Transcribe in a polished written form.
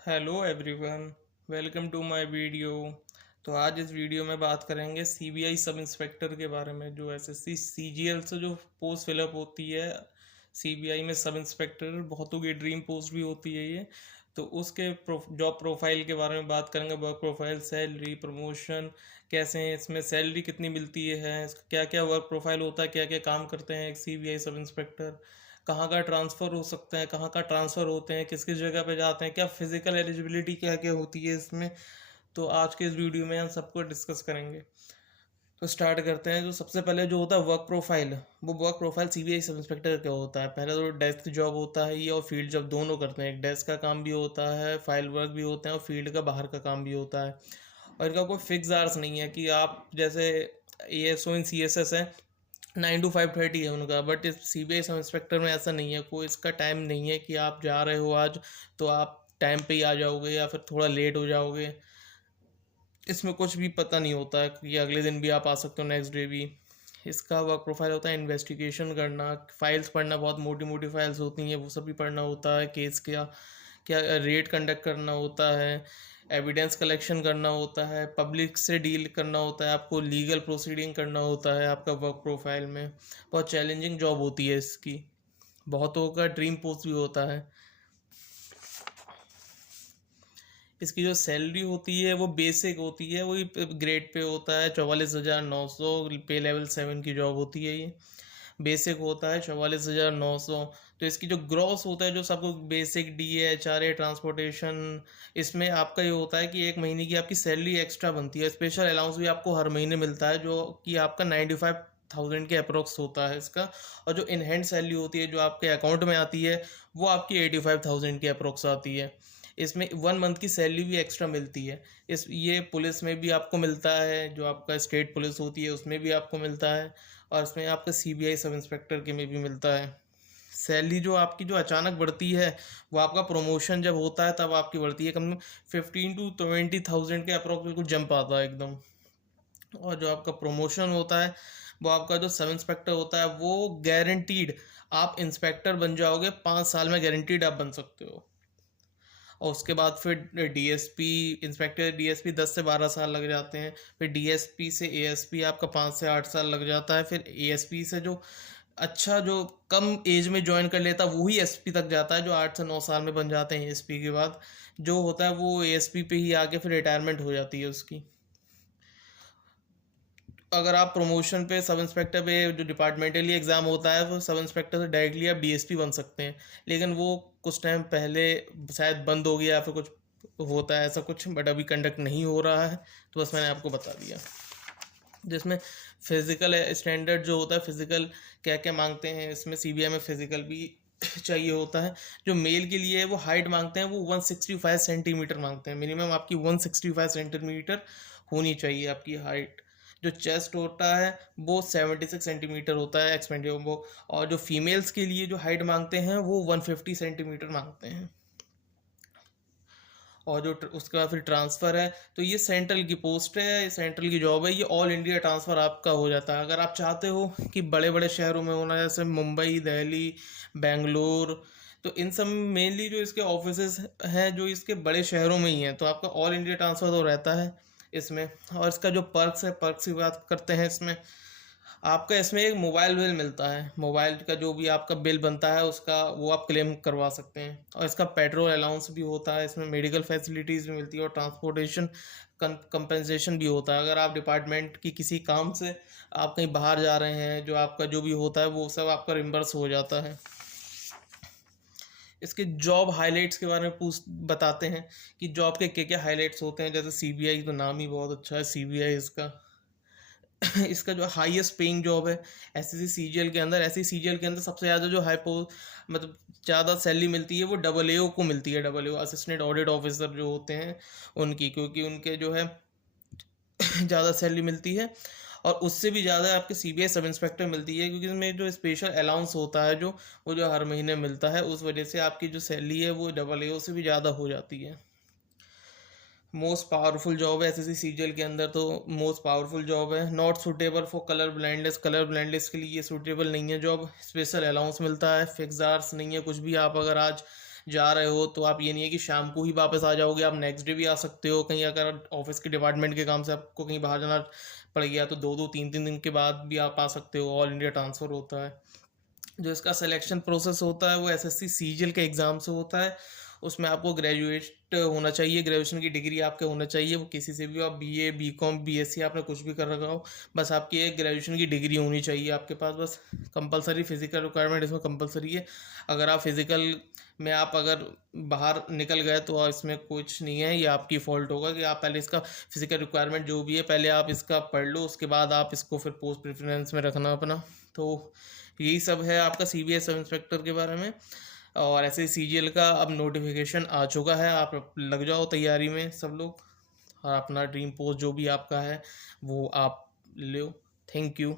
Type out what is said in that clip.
Hello everyone, welcome to my video. तो आज इस वीडियो में बात करेंगे सीबीआई सब इंस्पेक्टर के बारे में, जो एसएससी सीजीएल से जो पोस्ट फिलअप होती है सीबीआई में सब इंस्पेक्टर, बहुतों की ड्रीम पोस्ट भी होती है ये। तो उसके जॉब प्रोफाइल के बारे में बात करेंगे, वर्क प्रोफाइल, सैलरी, प्रमोशन कैसे हैं, इसमें सैलरी कितनी मिलती है, क्या क्या वर्क प्रोफाइल होता है, क्या क्या काम करते हैं एक सीबीआई सब इंस्पेक्टर, कहाँ का ट्रांसफ़र हो सकता है, कहाँ का ट्रांसफ़र होते हैं, किस किस जगह पे जाते हैं, क्या फिजिकल एलिजिबिलिटी क्या क्या होती है इसमें। तो आज के इस वीडियो में हम सबको डिस्कस करेंगे। तो स्टार्ट करते हैं। जो सबसे पहले जो होता है वर्क प्रोफाइल, वो work profile CBI sub inspector का होता है। पहले तो डेस्क जॉब होता है ये, और फील्ड जॉब दोनों करते हैं। एक डेस्क का काम भी होता है, फाइल वर्क भी होते हैं, और फील्ड का बाहर का काम भी होता है। और इनका कोई फिक्स आवर्स नहीं है कि आप जैसे एएसओ इन सीएसएस है 9 to 5:30 है उनका, बट इस सीबीआई सब इंस्पेक्टर में ऐसा नहीं है। कोई इसका टाइम नहीं है कि आप जा रहे हो आज तो आप टाइम पे ही आ जाओगे या फिर थोड़ा लेट हो जाओगे। इसमें कुछ भी पता नहीं होता है कि अगले दिन भी आप आ सकते हो, नेक्स्ट डे भी। इसका वर्क प्रोफाइल होता है इन्वेस्टिगेशन करना, फाइल्स पढ़ना, बहुत मोटी मोटी फाइल्स होती हैं वो सब भी पढ़ना होता है। केस क्या क्या रेट कंडक्ट करना होता है, एविडेंस कलेक्शन करना होता है, पब्लिक से डील करना होता है, आपको लीगल प्रोसीडिंग करना होता है आपका वर्क प्रोफाइल में। बहुत चैलेंजिंग जॉब होती है इसकी, बहुतों का ड्रीम पोस्ट भी होता है। इसकी जो सैलरी होती है वो बेसिक होती है, वही ग्रेड पे होता है। 44,900 पे लेवल 7 की जॉब होती है ये। बेसिक होता है 44,900। तो इसकी जो ग्रॉस होता है, जो सबको basic D H R A transportation, इसमें आपका ये होता है कि एक महीने की आपकी सैलरी एक्स्ट्रा बनती है। स्पेशल अलाउंस भी आपको हर महीने मिलता है, जो कि आपका 95,000 के अप्रोक्स होता है इसका। और जो इन हैंड सैलरी होती है, जो आपके अकाउंट में आती है, वो आपकी 85,000 के अप्रोक्स आती है। इसमें 1 मंथ की सैलरी भी एक्स्ट्रा मिलती है। इस ये पुलिस में भी आपको मिलता है, जो आपका स्टेट पुलिस होती है उसमें भी आपको मिलता है, और इसमें आपका सीबीआई सब इंस्पेक्टर के में भी मिलता है। सैलरी जो आपकी जो अचानक बढ़ती है, वो आपका प्रमोशन जब होता है तब आपकी बढ़ती है। कम 15 to 20,000 के अप्रोक्स बिल्कुल जंप आता है एकदम। और जो आपका प्रमोशन होता है, वो आपका जो सब इंस्पेक्टर होता है वो गारंटीड आप इंस्पेक्टर बन जाओगे, 5 साल में गारंटीड आप बन सकते हो। और उसके बाद फिर डीएसपी, इंस्पेक्टर डीएसपी 10 से 12 साल लग जाते हैं। फिर डीएसपी से एएसपी आपका 5 से 8 साल लग जाता है। फिर एएसपी से जो अच्छा जो कम एज में ज्वाइन कर लेता है वही एसपी तक जाता है, जो 8 से 9 साल में बन जाते हैं एएसपी के बाद। जो होता है वो एएसपी पे ही आके फिर रिटायरमेंट हो जाती है उसकी। अगर आप प्रमोशन पे सब इंस्पेक्टर पे जो डिपार्टमेंटली एग्ज़ाम होता है, वो सब इंस्पेक्टर से डायरेक्टली आप डीएसपी बन सकते हैं। लेकिन वो कुछ टाइम पहले शायद बंद हो गया या फिर कुछ होता है ऐसा कुछ, बट अभी कंडक्ट नहीं हो रहा है। तो बस मैंने आपको बता दिया। जिसमें फिजिकल स्टैंडर्ड जो होता है, फिजिकल क्या क्या मांगते हैं इसमें सीबीआई में, फिजिकल भी चाहिए होता है। जो मेल के लिए वो हाइट मांगते हैं, वो 165 सेंटीमीटर मांगते हैं। मिनिमम आपकी 165 सेंटीमीटर होनी चाहिए आपकी हाइट। जो चेस्ट होता है वो 76 सेंटीमीटर होता है एक्सपेंडियो वो। और जो फीमेल्स के लिए जो हाइट मांगते हैं वो 150 सेंटीमीटर मांगते हैं। और जो उसके बाद फिर ट्रांसफ़र है, तो ये सेंट्रल की पोस्ट है, ये सेंट्रल की जॉब है, ये ऑल इंडिया ट्रांसफ़र आपका हो जाता है। अगर आप चाहते हो कि बड़े बड़े शहरों में होना, जैसे मुंबई, दिल्ली, बेंगलोर, तो इन सब मेनली जो इसके ऑफिसेज हैं जो इसके बड़े शहरों में ही हैं, तो आपका ऑल इंडिया ट्रांसफ़र तो रहता है इसमें। और इसका जो पर्क्स है, पर्क्स की बात करते हैं इसमें। आपका इसमें एक मोबाइल बिल मिलता है, मोबाइल का जो भी आपका बिल बनता है उसका वो आप क्लेम करवा सकते हैं। और इसका पेट्रोल अलाउंस भी होता है, इसमें मेडिकल फैसिलिटीज़ भी मिलती है, और ट्रांसपोर्टेशन कंपनसेशन भी होता है। अगर आप डिपार्टमेंट की किसी काम से आप कहीं बाहर जा रहे हैं, जो आपका जो भी होता है वो सब आपका रिम्बर्स हो जाता है। इसके जॉब हाइलाइट्स के बारे में पूछ बताते हैं कि जॉब के क्या क्या हाइलाइट्स होते हैं। जैसे सीबीआई, तो नाम ही बहुत अच्छा है सीबीआई इसका। इसका जो हाईएस्ट पेइंग जॉब है एसएससी सीजीएल के अंदर। एसएससी सीजीएल के अंदर सबसे ज़्यादा जो मतलब ज़्यादा सैलरी मिलती है वो डबल एओ को मिलती है। डबल एओ असिस्टेंट ऑडिट ऑफिसर जो होते हैं उनकी, क्योंकि उनके जो है ज़्यादा सैलरी मिलती है। और उससे भी ज़्यादा आपके सीबीआई सब इंस्पेक्टर मिलती है, क्योंकि इसमें जो स्पेशल अलाउंस होता है जो वो जो हर महीने मिलता है, उस वजह से आपकी जो सैलरी है वो डबल एओ से भी ज़्यादा हो जाती है। मोस्ट पावरफुल जॉब है एसएससी सीजीएल के अंदर, तो मोस्ट पावरफुल जॉब है। Not suitable for colour blindness, colour blindness के लिए ये सूटेबल नहीं है जॉब। स्पेशल अलाउंस मिलता है, फिक्स आवर्स नहीं है कुछ भी। आप अगर आज जा रहे हो तो आप ये नहीं है कि शाम को ही वापस आ जाओगे, आप नेक्स्ट डे भी आ सकते हो। कहीं अगर ऑफिस के डिपार्टमेंट के काम से आपको कहीं बाहर जाना पड़ गया तो 2-2 3-3 दिन के बाद भी आप आ सकते हो। ऑल इंडिया ट्रांसफ़र होता है। जो इसका सिलेक्शन प्रोसेस होता है वो एसएससी सीजीएल के एग्ज़ाम से होता है। उसमें आपको ग्रेजुएट होना चाहिए, ग्रेजुएशन की डिग्री आपके होना चाहिए। वो किसी से भी, आप बीए, बीकॉम, बीएससी आपने कुछ भी कर रखा हो, बस आपकी एक ग्रेजुएशन की डिग्री होनी चाहिए आपके पास बस। कंपलसरी फिजिकल रिक्वायरमेंट इसमें कंपलसरी है। अगर आप फिजिकल में आप अगर बाहर निकल गए तो इसमें कुछ नहीं है, ये आपकी फ़ॉल्ट होगा कि आप पहले इसका फिजिकल रिक्वायरमेंट जो भी है पहले आप इसका पढ़ लो, उसके बाद आप इसको फिर पोस्ट प्रेफरेंस में रखना अपना। तो यही सब है आपका सीबीआई सब इंस्पेक्टर के बारे में। और ऐसे सीजीएल का अब नोटिफिकेशन आ चुका है, आप लग जाओ तैयारी में सब लोग, और अपना ड्रीम पोस्ट जो भी आपका है वो आप लो। Thank you.